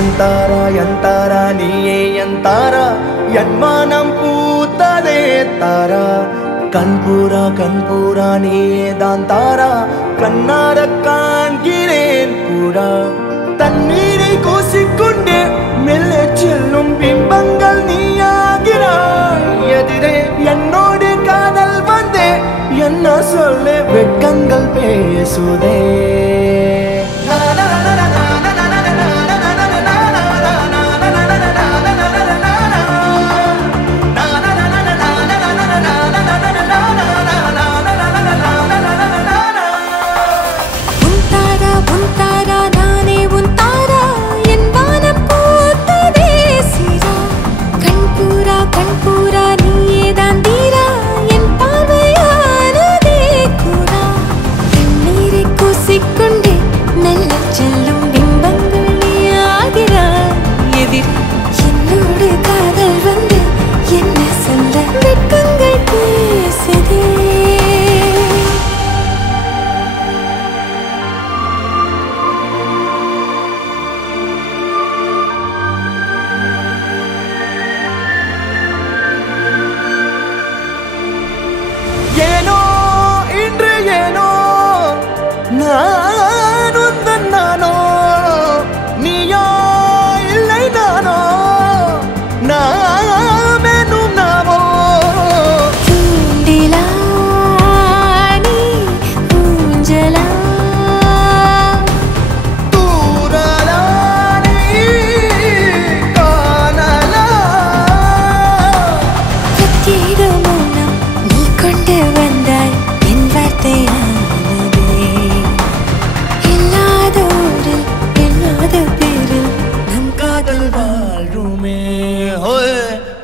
ಎಂತಾರ ನೀಯೇ ಎಂತಾರ ಎನ್ಮಾನಂ பூத்ததே தாரா கண்பூரா நீயே தான் தாரா கண்ணார காண்கிறேன் கூடா தண்ணீரை கூசிக்கொண்டே மெல்ல செல்லும் பிம்பங்கள் நீயாகிறாய் எதிரே என்னோடு காதல் வந்தே என்ன சொல்ல வெட்கங்கள் பேசுதே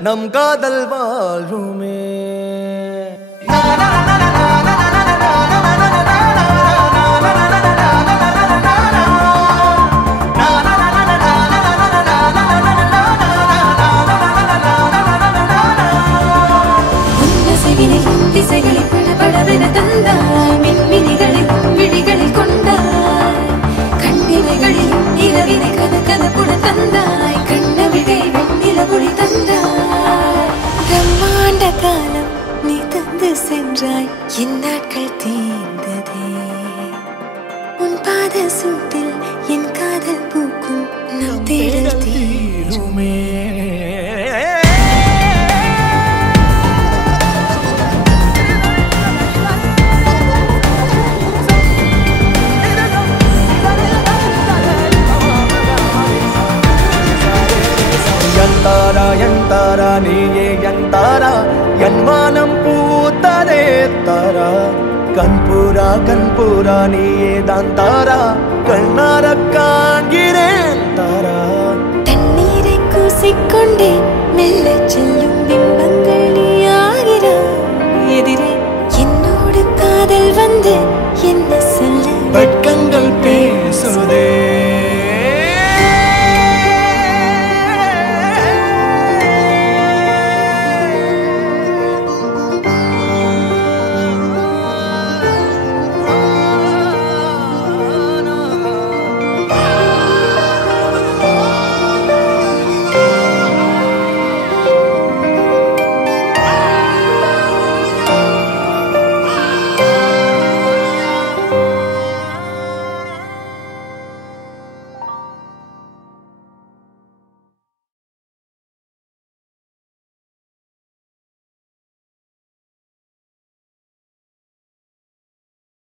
நம் காதல் வாழ்வுமே திசைகளில் படபடவென தந்தாய் மின்மினிகளில் விழிகளில் கொண்டாய் கண்ணிமைகளில் இரவினை கதகதப்புட தந்தாய் கண்ணவிழை வெண்ணில ஒளி தந்தாய் பிரம்மாண்ட காலம் நீ தந்து சென்றாய் என் நாட்கள் தீர்ந்ததே உன் பாத சூட்டில் என் காதல் பூக்கும் நம் தேடல் தீருமே ಎಂತಾರ ನೀಯೇ ಎಂತಾರ ಎನ್ಮಾನಂ பூத்ததே தாரா கண்பூரா நீயே தான் தாரா கண்ணார காண்கிறேன் தாரா தண்ணீரை கூசிக்கொண்டே மெல்ல செல்லும் பிம்பங்கள் நீயாகிறாய் எதிரே என்னோடு காதல் வந்து என்ன சொல்ல வெட்கங்கள்